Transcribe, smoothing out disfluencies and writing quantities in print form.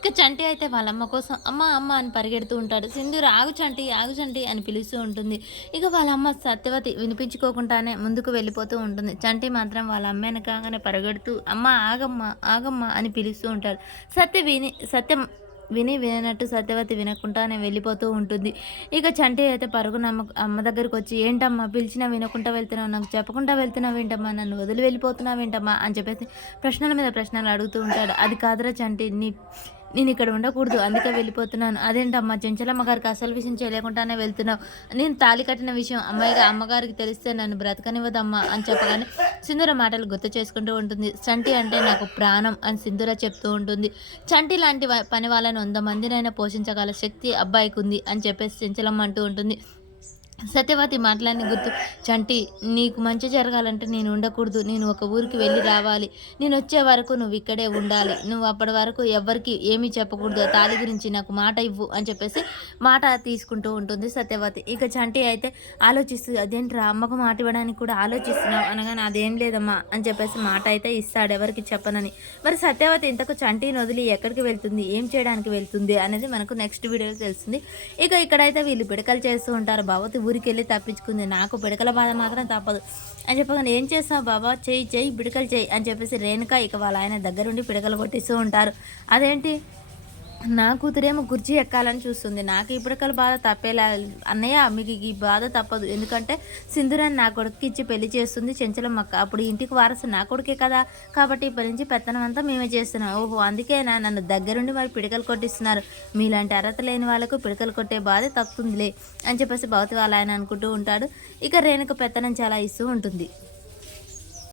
ఇక చంటి అయితే వాళ్ళ అమ్మ కోసం అమ్మ అమ్మ అని పరిగెడుతూ ఉంటాడు. సింధూర ఆగు చంటి, ఆగు చంటి అని పిలుస్తూ ఉంటుంది. ఇక వాళ్ళ అమ్మ సత్యవతి వినిపించుకోకుండానే ముందుకు వెళ్ళిపోతూ ఉంటుంది. చంటి మాత్రం వాళ్ళ అమ్మ వెనకాగానే పరిగెడుతూ అమ్మ ఆగమ్మ, ఆగమ్మ అని పిలుస్తూ ఉంటాడు. సత్యం విననట్టు సత్యవతి వినకుండానే వెళ్ళిపోతూ ఉంటుంది. ఇక చంటి అయితే పరుగున అమ్మ దగ్గరికి వచ్చి ఏంటమ్మా పిలిచినా వినకుండా వెళ్తున్నావు, నాకు చెప్పకుండా వెళ్తున్నావేంటమ్మా, నన్ను వదిలి వెళ్ళిపోతున్నావేంటమ్మా అని చెప్పేసి ప్రశ్నల మీద ప్రశ్నలు అడుగుతూ ఉంటాడు. అది కాదురా చంటి, నేను ఇక్కడ ఉండకూడదు అందుకే వెళ్ళిపోతున్నాను. అదేంటమ్మా చెంచలమ్మ గారికి అసలు విషయం చేయలేకుండానే వెళ్తున్నావు, నేను తాళి కట్టిన విషయం అమ్మగారికి తెలిస్తే నన్ను బ్రతకనివ్వదమ్మా అని చెప్పగానే సింధూర మాటలు గుర్తు చేసుకుంటూ ఉంటుంది. చంటి అంటే నాకు ప్రాణం అని సింధూర చెప్తూ ఉంటుంది. చంటి లాంటి పని వాళ్ళని 100 మందినైనా పోషించగల శక్తి అబ్బాయికి ఉంది అని చెప్పేసి చెంచలమ్మ అంటూ ఉంటుంది. సత్యవతి మాటలన్నీ గుర్తు చంటి నీకు మంచి జరగాలంటే నేను ఉండకూడదు, నేను ఒక ఊరికి వెళ్ళి రావాలి, నేను వచ్చే వరకు నువ్వు ఇక్కడే ఉండాలి, నువ్వు అప్పటి వరకు ఎవ్వరికి ఏమీ చెప్పకూడదు, తాళి గురించి నాకు మాట ఇవ్వు అని చెప్పేసి మాట తీసుకుంటూ ఉంటుంది సత్యవతి. ఇక చంటి అయితే ఆలోచిస్తూ అదేంట్రా అమ్మకు మాట ఇవ్వడానికి కూడా ఆలోచిస్తున్నావు అనగానే అదేం లేదమ్మా అని చెప్పేసి మాట అయితే ఇస్తాడు ఎవరికి చెప్పనని. మరి సత్యవతి ఇంతకు చంటిని వదిలి ఎక్కడికి వెళ్తుంది, ఏం చేయడానికి వెళ్తుంది అనేది మనకు నెక్స్ట్ వీడియోలో తెలుస్తుంది. ఇక ఇక్కడైతే వీళ్ళు పిడకలు చేస్తూ ఉంటారు. భగవతి ఊరికి వెళ్ళి తప్పించుకుంది, నాకు పిడకల బాధ మాత్రం తప్పదు అని చెప్పగానే ఏం చేస్తావు బాబా, చెయ్యి పిడకలు చెయ్యి అని చెప్పేసి రేణుక ఇక వాళ్ళ ఆయన దగ్గరుండి పిడకలు కొట్టిస్తూ ఉంటారు. అదేంటి నా కూతురేమో కుర్చీ ఎక్కాలని చూస్తుంది, నాకు ఇప్పటికల బాధ తప్పేలా అన్నయ్య, మీకు ఈ బాధ తప్పదు, ఎందుకంటే సింధురాన్ని నా కొడుకుకి ఇచ్చి పెళ్లి చేస్తుంది చెంచలమ్మక్క, అప్పుడు ఇంటికి వారసు నా కొడుకే కదా, కాబట్టి ఇప్పటి నుంచి పెత్తనం అంతా మేమే చేస్తున్నాం. ఓహో అందుకేనా నన్ను దగ్గరుండి మరి పిడకలు కొట్టిస్తున్నారు, మీలాంటి అర్హత లేని వాళ్ళకు పిడకలు కొట్టే బాధ తప్పుతుందిలే అని చెప్పేసి భవతి వాళ్ళ ఆయన అనుకుంటూ ఉంటాడు. ఇక రేణుక పెత్తనం చాలా ఇస్తూ ఉంటుంది.